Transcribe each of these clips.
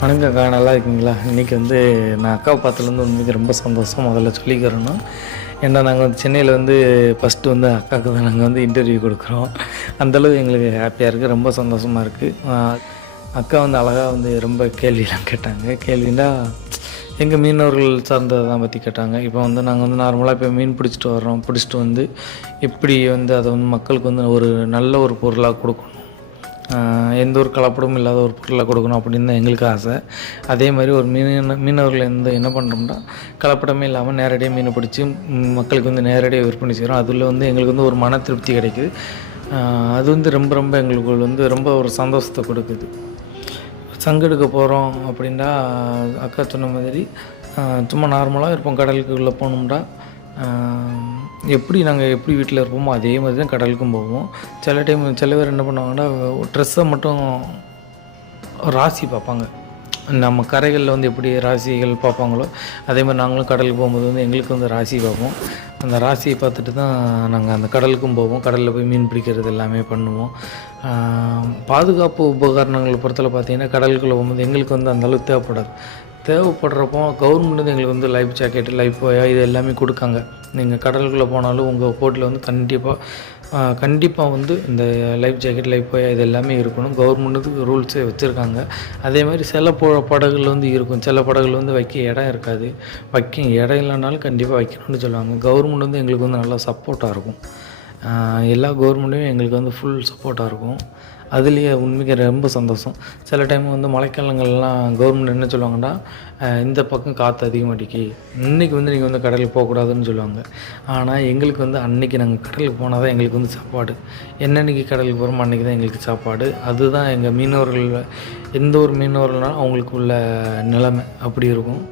வணக்கம்க்கா, நல்லா இருக்கீங்களா? இன்றைக்கி நான் அக்காவை பார்த்ததுலேருந்து உண்மைக்கு ரொம்ப சந்தோஷம் முதல்ல சொல்லிக்கிறேன்னா. ஏன்னா நாங்கள் சென்னையில் ஃபஸ்ட்டு அக்காவுக்கு தான் நாங்கள் இன்டர்வியூ கொடுக்குறோம். அந்தளவு எங்களுக்கு ஹாப்பியாக இருக்குது, ரொம்ப சந்தோஷமாக இருக்குது. அக்கா அழகாக ரொம்ப கேள்வியெலாம் கேட்டாங்க. கேள்வின்னா எங்கள் மீனவர்கள் சார்ந்ததை தான் பற்றி கேட்டாங்க. இப்போ நாங்கள் நார்மலாக இப்போ மீன் பிடிச்சிட்டு வர்றோம், பிடிச்சிட்டு எப்படி அதை மக்களுக்கு ஒரு நல்ல ஒரு பொருளாக கொடுக்கணும், எந்த ஒரு கலப்படமும் இல்லாத ஒரு பொருளை கொடுக்கணும் அப்படின்னு தான் எங்களுக்கு ஆசை. அதே மாதிரி ஒரு மீனவர்கள் என்ன பண்ணுறோம்னா, கலப்படமே இல்லாமல் நேரடியாக மீனை பிடிச்சி மக்களுக்கு நேரடியாக விற்பனை செய்கிறோம். அதில் எங்களுக்கு ஒரு மன திருப்தி கிடைக்குது. அது ரொம்ப ரொம்ப எங்களுக்கு ரொம்ப ஒரு சந்தோஷத்தை கொடுக்குது. சங்கெடுக்க போகிறோம் அப்படின்னா அக்கா சொன்ன மாதிரி சும்மா நார்மலாக இருப்போம். கடலுக்குள்ளே போனோம்னா நாங்கள் எப்படி வீட்டில் இருப்போமோ அதே மாதிரி தான் கடலுக்கும் போவோம். சில பேர் என்ன பண்ணுவாங்கன்னா, ட்ரெஸ்ஸை மட்டும் ராசி பார்ப்பாங்க. நம்ம கரைகளில் எப்படி ராசிகள் பார்ப்பாங்களோ அதே மாதிரி நாங்களும் கடலுக்கு போகும்போது எங்களுக்கு ராசி பார்ப்போம். அந்த ராசியை பார்த்துட்டு தான் நாங்கள் அந்த கடலுக்கும் போவோம். கடலில் போய் மீன் பிடிக்கிறது எல்லாமே பண்ணுவோம். பாதுகாப்பு உபகரணங்களை பொறுத்தவரை பார்த்திங்கன்னா, கடலுக்குள்ளே போகும்போது எங்களுக்கு அந்தளவுக்கு தேவைப்படுறப்போ கவர்மெண்ட் எங்களுக்கு லைஃப் ஜாக்கெட்டு, லைஃப் பாயா இது எல்லாமே கொடுக்காங்க. நீங்கள் கடலுக்குள்ளே போனாலும் உங்கள் போட்டில் கண்டிப்பாக இந்த லைஃப் ஜாக்கெட், லைஃப் பாயா இது எல்லாமே இருக்கணும். கவர்மெண்ட்டுக்கு ரூல்ஸே வச்சுருக்காங்க. அதே மாதிரி சில படகுகள் இருக்கும். சில படகுகள் வைக்க இடம் இருக்காது. இடம் இல்லைனாலும் கண்டிப்பாக வைக்கணும்னு சொல்லுவாங்க. கவர்மெண்ட் எங்களுக்கு நல்லா சப்போர்ட்டாக இருக்கும். எல்லா கவர்மெண்ட்டும் எங்களுக்கு ஃபுல் சப்போர்ட்டாக இருக்கும். அதுலேயே உண்மைக்கு ரொம்ப சந்தோஷம். சில டைம் மழைக்காலங்கள்லாம் கவர்மெண்ட் என்ன சொல்லுவாங்கன்னா, இந்த பக்கம் காற்று அதிகமாட்டிக்கு இன்றைக்கி நீங்கள் கடலுக்கு போகக்கூடாதுன்னு சொல்லுவாங்க. ஆனால் எங்களுக்கு அன்றைக்கி நாங்கள் கடலுக்கு போனால் தான் எங்களுக்கு சாப்பாடு. என்னன்னைக்கு கடலுக்கு போகிறோமோ அன்றைக்கி தான் எங்களுக்கு சாப்பாடு. அதுதான் எங்கள் மீனவர்கள், எந்த ஒரு மீனவர்கள்னாலும் அவங்களுக்கு உள்ள நிலைமை அப்படி இருக்கும்.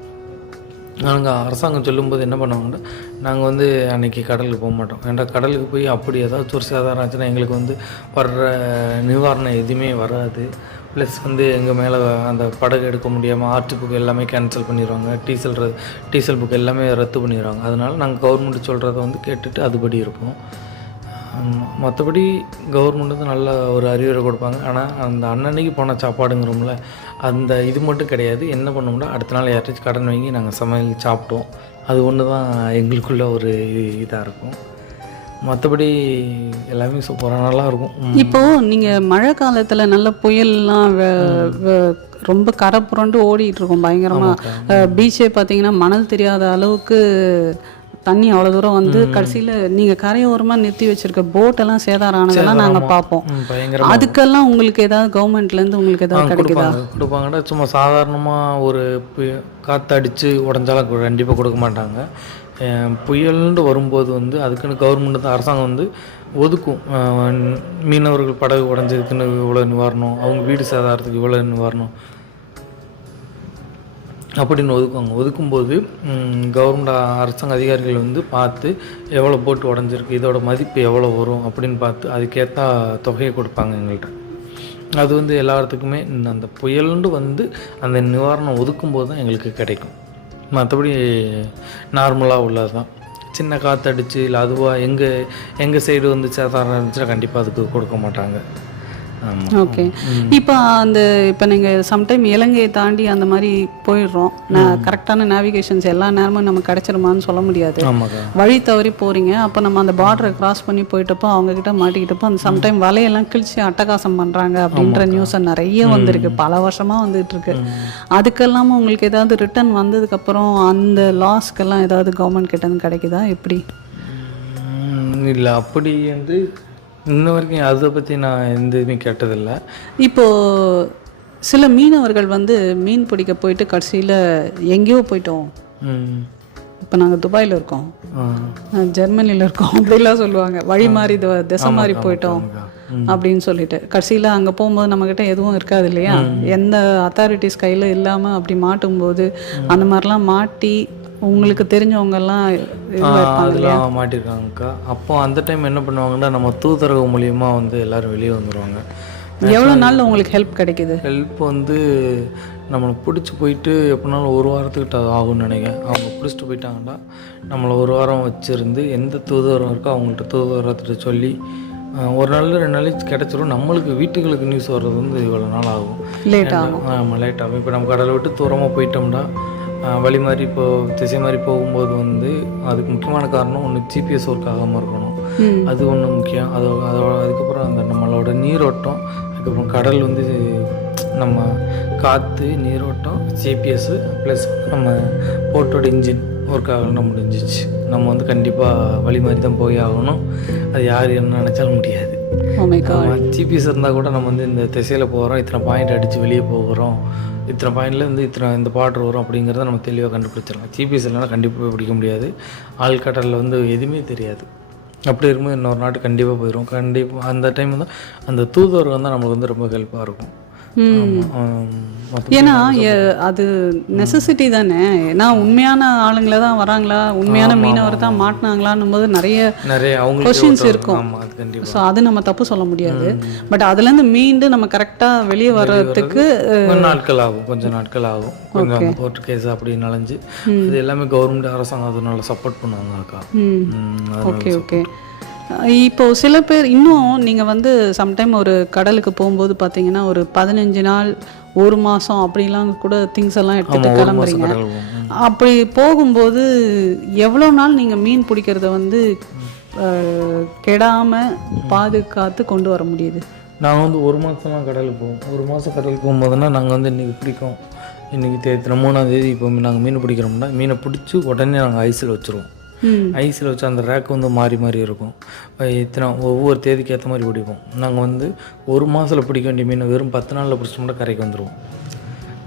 நாங்கள் அரசாங்கம் சொல்லும்போது என்ன பண்ணுவாங்கன்னா, நாங்கள் அன்றைக்கி கடலுக்கு போக மாட்டோம். ஏன்டா கடலுக்கு போய் அப்படி ஏதாச்சும் ஒரு சேதாரம் ஆச்சுன்னா எங்களுக்கு வர்ற நிவாரணம் எதுவுமே வராது. ப்ளஸ் எங்கள் மேலே அந்த படகு எடுக்க முடியாமல் ஆர்ட் புக் எல்லாமே கேன்சல் பண்ணிடுவாங்க. டீசல் புக் எல்லாமே ரத்து பண்ணிடுவாங்க. அதனால் நாங்கள் கவர்மெண்ட் சொல்கிறத கேட்டுட்டு அதுபடி இருப்போம். மற்றபடி கவர்மெண்ட் நல்ல ஒரு அறிவுரை கொடுப்பாங்க. ஆனால் அந்த அன்னன்னைக்கு போன சாப்பாடுங்கிறோம்ல, அந்த இது மட்டும் கிடையாது. என்ன பண்ணோம்னா, அடுத்த நாள் யார்ட்டாச்சும் கடன் வாங்கி நாங்கள் சமையல் சாப்பிட்டோம். அது ஒன்று தான் எங்களுக்குள்ள ஒரு இதாக இருக்கும். மற்றபடி எல்லாமே சூப்பராக நல்லாயிருக்கும். இப்போது நீங்கள் மழை காலத்தில் நல்ல புயல்லாம் ரொம்ப கரை புரண்டு ஓடிட்டுருக்கோம் பயங்கரமாக. பீச்சே பார்த்தீங்கன்னா மணல் தெரியாத அளவுக்கு தண்ணி அவ்வளோ தூரம் கடைசியில் நீங்கள் கரையோரமாக நிறுத்தி வச்சுருக்க போட்டெல்லாம் சேதாரம் ஆனதெல்லாம் நாங்கள் பார்ப்போம். அதுக்கெல்லாம் உங்களுக்கு ஏதாவது கவர்மெண்ட்லேருந்து உங்களுக்கு ஏதாவது கிடைக்குதா? கொடுப்பாங்கன்னா சும்மா சாதாரணமாக ஒரு காற்று அடித்து உடஞ்சாலும் கண்டிப்பாக கொடுக்க மாட்டாங்க. புயல்னு வரும்போது அதுக்குன்னு கவர்மெண்ட் தான், அரசாங்கம் ஒதுக்கும். மீனவர்கள் படகு உடஞ்சதுக்குன்னு இவ்வளோ நிவாரணம், அவங்க வீடு சேதாரத்துக்கு இவ்வளோ நிவாரணம் அப்படின்னு ஒதுக்குவாங்க. ஒதுக்கும்போது கவர்மெண்ட் அரசாங்க அதிகாரிகள் பார்த்து எவ்வளோ போட்டு உடஞ்சிருக்கு, இதோட மதிப்பு எவ்வளோ வரும் அப்படின்னு பார்த்து அதுக்கேற்ற தொகையை கொடுப்பாங்க எங்கள்கிட்ட. அது எல்லாத்துக்குமே அந்த புயல்னு அந்த நிவாரணம் ஒதுக்கும்போது தான் எங்களுக்கு கிடைக்கும். மற்றபடி நார்மலாக உள்ளது தான். சின்ன காற்றடிச்சு இல்லை அதுவாக எங்கள் சைடு சேதாரம் இருந்துச்சுன்னா கண்டிப்பாக அதுக்கு கொடுக்க மாட்டாங்க. ஓகே. இப்போ நீங்கள் சம்டைம் இலங்கையை தாண்டி அந்த மாதிரி போயிடுறோம். கரெக்டான நேவிகேஷன்ஸ் எல்லா நேரமும் நமக்கு கிடைச்சிருமான்னு சொல்ல முடியாது. வழி தவறி போகிறீங்க. அப்போ நம்ம அந்த பார்டரை கிராஸ் பண்ணி போயிட்டப்போ அவங்கக்கிட்ட மாட்டிக்கிட்டப்போ அந்த சம்டைம் வலையெல்லாம் கிழிச்சு அட்டகாசம் பண்ணுறாங்க அப்படின்ற நியூஸை நிறைய வந்திருக்கு, பல வருஷமாக வந்துட்டுருக்கு. அதுக்கெல்லாம் உங்களுக்கு ஏதாவது ரிட்டர்ன் வந்ததுக்கப்புறம் அந்த லாஸ்க்கெல்லாம் ஏதாவது கவர்மெண்ட் கிட்ட கிடைக்குதா எப்படி? இல்லை, அப்படி இன்ன வரைக்கும் அதை பற்றி நான் எந்த இதுவுமே கேட்டதில்லை. இப்போது சில மீனவர்கள் மீன் பிடிக்க போயிட்டு கடைசியில் எங்கேயோ போயிட்டோம், இப்போ நாங்கள் துபாயில் இருக்கோம், ஜெர்மனியில் இருக்கோம் அப்படிலாம் சொல்லுவாங்க. வழி மாறி திசை மாறி போயிட்டோம் அப்படின்னு சொல்லிட்டு கடைசியில் அங்கே போகும்போது நம்மக்கிட்ட எதுவும் இருக்காது இல்லையா, எந்த அத்தாரிட்டிஸ் கையில் இல்லாமல் அப்படி மாட்டும்போது அந்த மாதிரிலாம் மாட்டி உங்களுக்கு தெரிஞ்சவங்கெல்லாம் அதெல்லாம் மாட்டிருக்காங்கக்கா. அப்போ அந்த டைம் என்ன பண்ணுவாங்கன்னா, நம்ம தூதரக மூலியமாக எல்லோரும் வெளியே வந்துடுவாங்க. எவ்வளோ நாளில் உங்களுக்கு ஹெல்ப் கிடைக்குது? ஹெல்ப் நம்மளை பிடிச்சி போயிட்டு எப்படினாலும் ஒரு வாரத்துக்கிட்ட ஆகும்னு நினைக்கிறேன். அவங்க பிடிச்சிட்டு போயிட்டாங்கன்னா நம்மளை ஒரு வாரம் வச்சுருந்து எந்த தூதரம் இருக்கோ அவங்கள்ட்ட தூதரத்திட்ட சொல்லி ஒரு நாள் 2 நாளைக்கு கிடச்சிரும். நம்மளுக்கு வீட்டுகளுக்கு நியூஸ் வர்றது வந்து இவ்வளோ நாள் ஆகும், லேட் ஆகும். ஆமாம் லேட் ஆகும். இப்போ நம்ம கடலை விட்டு தூரமாக போயிட்டோம்னா வழி மாதிரி இப்போது திசை மாதிரி போகும்போது வந்து அதுக்கு முக்கியமான காரணம் ஒன்று ஜிபிஎஸ் ஒர்க் ஆகாமல் இருக்கணும், அது ஒன்று முக்கியம். அதுக்கப்புறம் அந்த நம்மளோட நீரோட்டம், அதுக்கப்புறம் கடல் வந்து நம்ம காற்று, நீரோட்டம், ஜிபிஎஸ்ஸு ப்ளஸ் நம்ம போட்டோட இன்ஜின் ஒர்க் ஆகணும் முடிஞ்சிச்சு. நம்ம வந்து கண்டிப்பாக வழி மாதிரி தான் போய் ஆகணும். அது யார் என்ன நினச்சாலும் முடியாது. ஜிபிஎஸ் இருந்தால் கூட நம்ம வந்து இந்த திசையில் போகிறோம், இத்தனை பாயிண்ட் அடித்து வெளியே போகிறோம், இத்தனை பாயிண்டில் வந்து இந்த பாட்ரு வரும் அப்படிங்கிறத நம்ம தெளிவாக கண்டுபிடிச்சிடலாம். ஜிபிஎஸ் இல்லைனா கண்டிப்பாக பிடிக்க முடியாது. ஆழ்கடலில் வந்து எதுவுமே தெரியாது. அப்படி இருக்கும்போது இன்னொரு நாட்டு கண்டிப்பாக போயிடும். கண்டிப்பாக அந்த டைம் தான் அந்த தூதுவர் வந்து நம்மளுக்கு வந்து ரொம்ப ஹெல்ப்பாக இருக்கும். ஏன்னா அது நெசசிட்டி தானே. ஏன்னா உண்மையான ஆளுங்களை தான் வராங்களா, உண்மையான மீனவர் தான் மாட்டினாங்களான்னும் போது நிறைய கொஸ்டின்ஸ் இருக்கும். ஸோ அது நம்ம தப்பு சொல்ல முடியாது. பட் அதுலேருந்து மீண்டு நம்ம கரெக்டாக வெளியே வர்றதுக்கு நாட்கள் ஆகும், கொஞ்சம் நாட்கள் ஆகும். கொஞ்சம் கோர்ட் கேஸ் அப்படி நலஞ்சு இது எல்லாமே கவர்மெண்ட் அரசாங்கம் அது நல்லா சப்போர்ட் பண்ணுவாங்க அக்கா. Okay okay. இப்போ சில பேர் இன்னும் நீங்கள் வந்து சம்டைம் ஒரு கடலுக்கு போகும்போது பார்த்தீங்கன்னா ஒரு 15 நாள் 1 மாதம் அப்படிலாம் கூட திங்ஸ் எல்லாம் எடுத்துகிட்டு கிளம்புறீங்க. அப்படி போகும்போது எவ்வளோ நாள் நீங்கள் மீன் பிடிக்கிறத வந்து கெடாமல் பாதுகாத்து கொண்டு வர முடியுது? நாங்கள் வந்து 1 மாதம்லாம் கடலுக்கு போவோம். 1 மாதம் கடலுக்கு போகும்போதுன்னா நாங்கள் வந்து இன்றைக்கி பிடிக்கும், இன்றைக்கி 3ஆம் தேதி இப்போ நாங்கள் மீன் பிடிக்கிறோம்னா மீனை பிடிச்சி உடனே நாங்கள் ஐஸில் வச்சுருவோம். ஐஸில் வச்சு அந்த ரேக் வந்து மாறி மாறி இருக்கும். இத்தனை ஒவ்வொரு தேதிக்கு ஏற்ற மாதிரி பிடிப்போம். நாங்கள் வந்து 1 மாதத்தில் பிடிக்க வேண்டிய மீனை வெறும் 10 நாளில் பிடிச்சோம்னா கரைக்கு வந்துடுவோம்.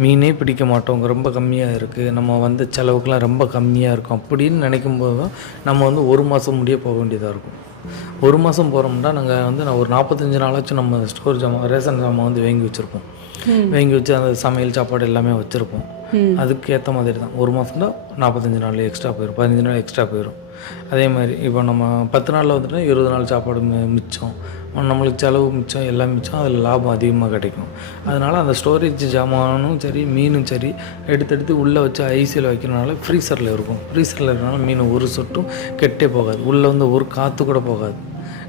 மீனே பிடிக்க மாட்டோம், ரொம்ப கம்மியாக இருக்குது, நம்ம வந்து செலவுக்கெலாம் ரொம்ப கம்மியாக இருக்கும் அப்படின்னு நினைக்கும் போது தான் நம்ம வந்து 1 மாதம் முடிய போக வேண்டியதாக இருக்கும். 1 மாதம் போகிறோம்னா நாங்கள் வந்து நான் ஒரு 45 நாளாச்சும் நம்ம ஸ்டோர் ரேஷன் ஜாமான் வந்து வாங்கி வச்சுருப்போம். வாங்கி வச்சு அந்த சமையல் சாப்பாடு எல்லாமே வச்சுருப்போம். அதுக்கு ஏற்ற மாதிரி தான் 1 மாதம்னா 45 நாள் எக்ஸ்ட்ரா போயிடும், 15 நாள் எக்ஸ்ட்ரா போயிடும். அதே மாதிரி இப்போ நம்ம 10 நாளில் வந்துட்டு 20 நாள் சாப்பாடு மிச்சம், நம்மளுக்கு செலவு மிச்சம், எல்லாம் மிச்சம், அதில் லாபம் அதிகமாக கிடைக்கும். அதனால் அந்த ஸ்டோரேஜ் ஜாமானும் சரி மீனும் சரி எடுத்து உள்ளே வச்சு ஐஸில் வைக்கிறனால ஃப்ரீசரில் இருக்கும். ஃப்ரீசரில் இருக்கிறனால மீன் ஒரு சொட்டும் கெட்டே போகாது, உள்ளே வந்து ஒரு காற்று கூட போகாது.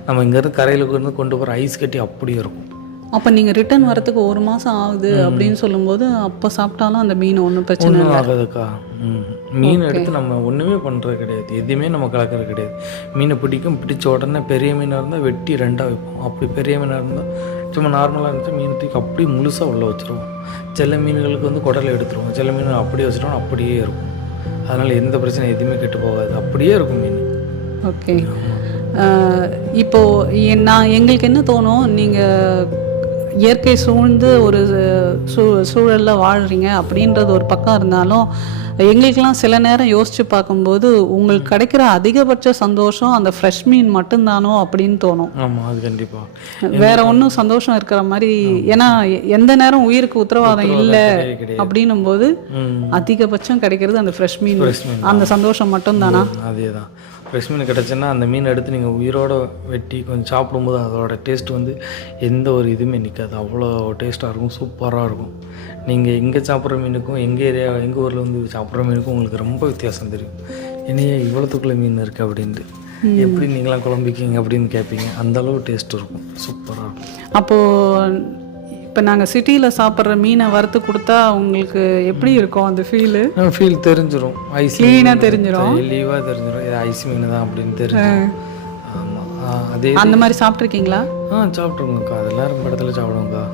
நம்ம இங்கேருந்து கரையில் இருந்து கொண்டு போகிற ஐஸ் கட்டி அப்படியே இருக்கும். அப்போ நீங்கள் ரிட்டர்ன் வரத்துக்கு 1 மாதம் ஆகுது அப்படின்னு சொல்லும்போது அப்போ சாப்பிட்டாலும் அந்த மீன் ஒன்றும் பிரச்சனை ஆகுதுக்கா. மீன் எடுத்து நம்ம ஒன்றுமே பண்ணுறது கிடையாது, எதுவுமே நம்ம கலக்கிறது கிடையாது. மீனை பிடிச்ச உடனே பெரிய மீனாக இருந்தால் வெட்டி 2ஆக வைப்போம். அப்படி பெரிய மீனாக இருந்தால் சும்மா நார்மலாக இருந்துச்சு மீன் தூக்கி அப்படியே முழுசாக உள்ளே வச்சுருவோம். சில மீன்களுக்கு வந்து குடலை எடுத்துருவோம், சில மீன் அப்படியே வச்சுட்டோம் அப்படியே இருக்கும். அதனால் எந்த பிரச்சனை எதுவுமே கெட்டு போகாது, அப்படியே இருக்கும் மீன். ஓகே. இப்போது எங்களுக்கு என்ன தோணும், நீங்கள் இயற்கை சூழ்ந்து ஒரு சூழலில் வாழ்கிறீங்க அப்படின்றது ஒரு பக்கம் இருந்தாலும் எங்களுக்கெல்லாம் சில நேரம் யோசித்து பார்க்கும்போது உங்களுக்கு கிடைக்கிற அதிகபட்ச சந்தோஷம் அந்த ஃப்ரெஷ் மீன் மட்டும்தானோ அப்படின்னு தோணும். ஆமாம், அது கண்டிப்பாக வேற ஒன்றும் சந்தோஷம் இருக்கிற மாதிரி. ஏன்னா எந்த நேரம் உயிருக்கு உத்தரவாதம் இல்லை அப்படின்னும் போது அதிகபட்சம் கிடைக்கிறது அந்த ஃப்ரெஷ் மீன், அந்த சந்தோஷம் மட்டும்தானா? அதே தான். ஃப்ரெஷ் மீன் கிடச்சுன்னா அந்த மீன் எடுத்து நீங்கள் உயிரோடு வெட்டி கொஞ்சம் சாப்பிடும்போது அதோட டேஸ்ட் வந்து எந்த ஒரு இதுவுமே நிற்காது, அவ்வளோ டேஸ்ட்டாக இருக்கும், சூப்பராக இருக்கும். நீங்கள் இங்கே சாப்பிட்ற மீனுக்கும் எங்கள் ஊரில் வந்து சாப்பிட்ற மீனுக்கும் உங்களுக்கு ரொம்ப வித்தியாசம் தெரியும். என்னையே இவ்வளோத்துக்குள்ளே மீன் இருக்குது அப்படின்ட்டு எப்படி நீங்களாம் குழம்பிக்கிங்க அப்படின்னு கேட்பீங்க. அந்தளவு டேஸ்ட் இருக்கும், சூப்பராக இருக்கும். அப்போது இப்போ நாங்கள் சிட்டியில் சாப்பிட்ற மீனை வறுத்து கொடுத்தா உங்களுக்கு எப்படி இருக்கும் அந்த ஃபீல் தெரிஞ்சிடும், ஐஸ் க்ளீனாக தெரிஞ்சிடும், லீவாக தெரிஞ்சிடும், இது ஐஸ் மீன் தான் அப்படின்னு தெரிஞ்சிடும். ஆமாம், அதே அந்த மாதிரி சாப்பிட்ருக்கீங்களா? சாப்பிட்ருக்கோங்க்கா, அதெல்லாம் ரொம்ப இடத்துல சாப்பிடுவோங்க்கா.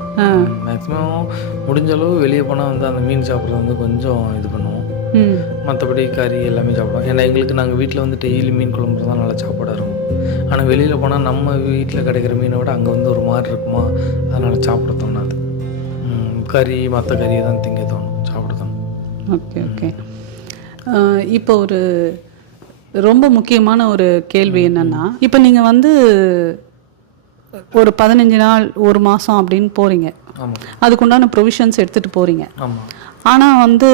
மேக்ஸிமம் முடிஞ்ச அளவு வெளியே போனால் வந்து அந்த மீன் சாப்பிட்றது வந்து கொஞ்சம் இது பண்ணுவோம். மற்றபடி கறி எல்லாமே சாப்பிடுவோம். ஏன்னா எங்களுக்கு நாங்கள் வீட்டில் வந்து டெய்லி மீன் குழம்பு தான் நல்லா சாப்பாடாக இருக்கும். ஆனால் வெளியில் போனால் நம்ம வீட்டில் கிடைக்கிற மீனை விட அங்கே வந்து ஒரு மாதிரி இருக்குமா, அதனால் சாப்பிட தோணாது. கறி மற்ற கறி தான் திங்க தோணும், சாப்பிட தோணும். Okay okay. இப்போ ஒரு ரொம்ப முக்கியமான ஒரு கேள்வி என்னென்னா, இப்போ நீங்கள் வந்து ஒரு 15 நாள் 1 மாதம் அப்படின்னு போகிறீங்க, அதுக்குண்டான ப்ரொவிஷன்ஸ் எடுத்துகிட்டு போகிறீங்க. ஆனால் வந்து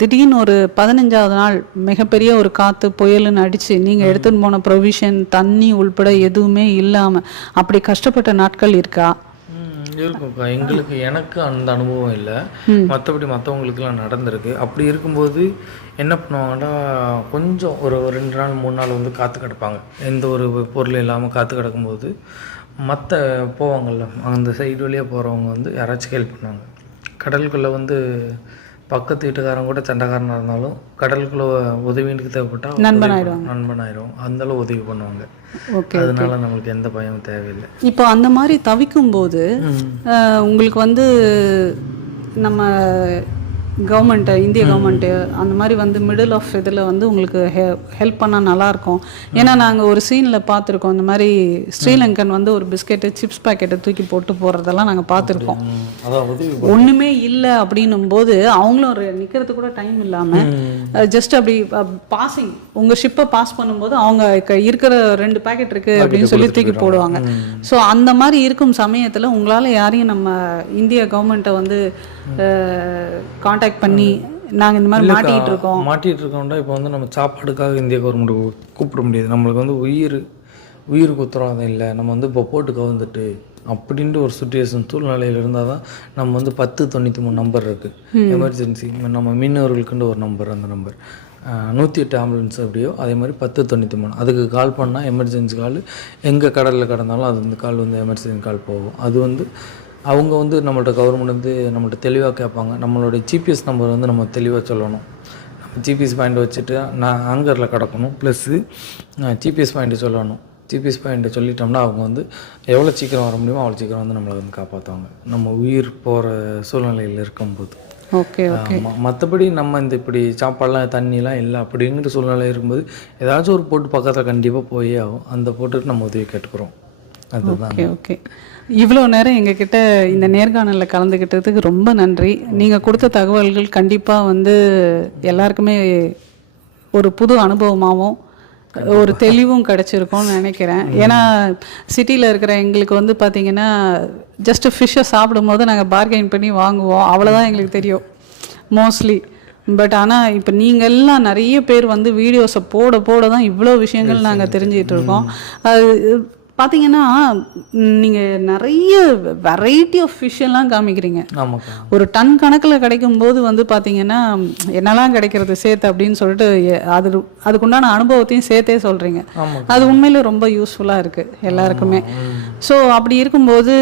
திடீர்னு ஒரு 15ஆவது நாள் மிகப்பெரிய ஒரு காற்று புயலுன்னு அடித்து நீங்கள் எடுத்துகிட்டு போன ப்ரொவிஷன் தண்ணி உள்பட எதுவுமே இல்லாமல் அப்படி கஷ்டப்பட்ட நாட்கள் இருக்கா? இருக்கும்க்கா. எனக்கு அந்த அனுபவம் இல்லை, மற்றபடி மற்றவங்களுக்குலாம் நடந்திருக்கு. அப்படி இருக்கும்போது என்ன பண்ணுவாங்கன்னா, கொஞ்சம் ஒரு 2 நாள் 3 நாள் வந்து காற்று கிடப்பாங்க. எந்த ஒரு பொருளும் இல்லாமல் காற்று கிடக்கும்போது மற்ற போவாங்கள்ல அந்த சைடு வழியாக போகிறவங்க வந்து யாராச்சும் ஹெல்ப் பண்ணுவாங்க. கடலுக்குள்ளே வந்து பக்கத்து வீட்டுக்காரங்க கூட சண்டைக்காரனாக இருந்தாலும் கடலுக்குள்ளே உதவிக்கு தேவைப்பட்டால் நண்பனாயிடும், அந்தளவு உதவி பண்ணுவாங்க. ஓகே, அதனால நம்மளுக்கு எந்த பயமும் தேவையில்லை. இப்போ அந்த மாதிரி தவிக்கும் போது உங்களுக்கு வந்து நம்ம கவர்மெண்ட்டு, இந்திய கவர்மெண்ட்டு அந்த மாதிரி வந்து மிடில் ஆஃப் இதில் வந்து உங்களுக்கு ஹெல்ப் பண்ணால் நல்லாயிருக்கும். ஏன்னா நாங்கள் ஒரு சீனில் பார்த்துருக்கோம், இந்த மாதிரி ஸ்ரீலங்கன் வந்து ஒரு பிஸ்கெட்டு சிப்ஸ் பேக்கெட்டை தூக்கி போட்டு போடுறதெல்லாம் நாங்கள் பார்த்துருக்கோம். ஒன்றுமே இல்லை அப்படின்னும் போது அவங்களும் நிற்கிறதுக்கு கூட டைம் இல்லாமல் ஜஸ்ட் அப்படி பாசிங் உங்கள் ஷிப்பை பாஸ் பண்ணும்போது அவங்க இருக்கிற 2 பேக்கெட் இருக்குது அப்படின்னு சொல்லி தூக்கி போடுவாங்க. ஸோ அந்த மாதிரி இருக்கும் சமயத்தில் உங்களால் யாரையும் நம்ம இந்திய கவர்மெண்ட்டை வந்து காண்டாக்ட் பண்ணி நாங்கள் இந்த மாதிரி மாட்டிகிட்டு இருக்கோம்டா. இப்போ வந்து நம்ம சாப்பாடுக்காக இந்திய கவர்மெண்ட் கூப்பிட முடியாது. நம்மளுக்கு வந்து உயிருக்கு உத்தரவாதம் இல்லை. நம்ம வந்து இப்போ போட்டு கவுந்துட்டு அப்படின்ட்டு ஒரு சுச்சுவேஷன் சூழ்நிலையில் இருந்தால் தான் நம்ம வந்து 1093 நம்பர் இருக்குது எமர்ஜென்சி. நம்ம மீனவர்களுக்குன்ற ஒரு நம்பர், அந்த நம்பர் 108 ஆம்புலன்ஸ் எப்படியோ அதே மாதிரி 1093 அதுக்கு கால் பண்ணால் எமர்ஜென்சி கால் எங்கே கடலில் கடந்தாலும் அது வந்து கால் வந்து எமர்ஜென்சி கால் போகும். அது வந்து அவங்க வந்து நம்மள்ட்ட கவர்மெண்ட் வந்து நம்மள்ட்ட தெளிவாக கேட்பாங்க. நம்மளோட ஜிபிஎஸ் நம்பர் வந்து நம்ம தெளிவாக சொல்லணும். நம்ம ஜிபிஎஸ் பாயிண்ட் வச்சுட்டு நான் ஆங்கரில் கிடக்கணும், ப்ளஸ்ஸு ஜிபிஎஸ் பாயிண்ட்டு சொல்லணும். ஜிபிஎஸ் பாயிண்ட்டை சொல்லிட்டோம்னா அவங்க வந்து எவ்வளோ சீக்கிரம் வர முடியுமோ அவ்வளோ சீக்கிரம் வந்து நம்மளை வந்து காப்பாற்றுவாங்க, நம்ம உயிர் போகிற சூழ்நிலையில் இருக்கும்போது. Okay okay. மற்றபடி நம்ம இந்த இப்படி சாப்பாடெலாம் தண்ணிலாம் இல்லை அப்படிங்கிற சூழ்நிலை இருக்கும்போது ஏதாச்சும் ஒரு போட்டு பக்கத்தில் கண்டிப்பாக போயே ஆகும். அந்த போட்டுட்டு நம்ம உதவி கேட்டுக்கிறோம். அதுதான். Okay okay. இவ்வளோ நேரம் எங்ககிட்ட இந்த நேர்காணலில் கலந்துக்கிட்டதுக்கு ரொம்ப நன்றி. நீங்கள் கொடுத்த தகவல்கள் கண்டிப்பாக வந்து எல்லாருக்குமே ஒரு புது அனுபவமாகவும் ஒரு தெளிவும் கிடச்சிருக்கும்னு நினைக்கிறேன். ஏன்னா சிட்டியில் இருக்கிற எங்களுக்கு வந்து பார்த்திங்கன்னா ஜஸ்ட்டு ஃபிஷ்ஷை சாப்பிடும் போது நாங்கள் பார்கெயின் பண்ணி வாங்குவோம், அவ்வளோதான் எங்களுக்கு தெரியும் மோஸ்ட்லி. பட் ஆனால் இப்போ நீங்கள் எல்லாம் நிறைய பேர் வந்து வீடியோஸை போட போட தான் இவ்வளோ விஷயங்கள் நாங்கள் தெரிஞ்சுக்கிட்டு இருக்கோம். அது பார்த்தீங்கன்னா நீங்கள் நிறைய வெரைட்டி ஆஃப் ஃபிஷ் எல்லாம் காமிக்கிறீங்க. ஒரு டன் கணக்கில் கிடைக்கும் போது வந்து பார்த்தீங்கன்னா என்னெல்லாம் கிடைக்கிறது சேர்த்து அப்படின்னு சொல்லிட்டு அதுக்குண்டான அனுபவத்தையும் சேர்த்தே சொல்கிறீங்க. அது உண்மையில ரொம்ப யூஸ்ஃபுல்லாக இருக்குது எல்லாருக்குமே. ஸோ அப்படி இருக்கும்போது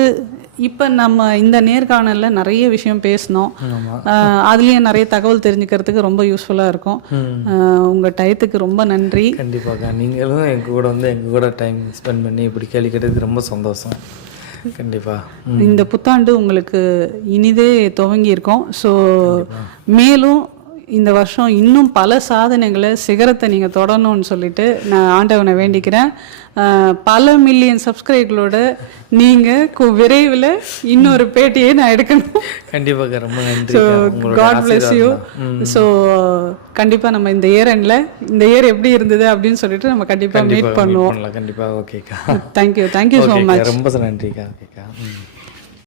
இப்போ நம்ம இந்த நேர்காணலில் நிறைய விஷயம் பேசினோம், அதுலேயும் நிறைய தகவல் தெரிஞ்சுக்கிறதுக்கு ரொம்ப யூஸ்ஃபுல்லாக இருக்கும். உங்கள் டயத்துக்கு ரொம்ப நன்றி. கண்டிப்பாக நீங்களும் எங்கள் கூட வந்து எங்கள் கூட டைம் ஸ்பெண்ட் பண்ணி இப்படி கேள்வி கேட்டதுக்கு ரொம்ப சந்தோஷம். கண்டிப்பாக இந்த புத்தாண்டு உங்களுக்கு இனிதே துவங்கியிருக்கோம். ஸோ மேலும் இந்த வருஷம் இன்னும் பல சாதனைகளை சிகரத்தை நீங்கள் தொடரணும்னு சொல்லிட்டு நான் ஆண்டவனை வேண்டிக்கிறேன். பல மில்லியன் சப்ஸ்கிரைபர்களோட நீங்கள் விரைவில் இன்னொரு பேட்டியை நான் எடுக்கணும். கண்டிப்பாக ரொம்ப நன்றி. So God bless you. So கண்டிப்பாக நம்ம இந்த இயர் எண்டில் இந்த இயர் எப்படி இருந்தது அப்படின்னு சொல்லிட்டு நம்ம கண்டிப்பாக மீட் பண்ணுவோம். கண்டிப்பாக. ஓகேக்கா, தேங்க்யூ ஸோ மச். ரொம்ப நன்றிக்கா. ஓகேக்கா.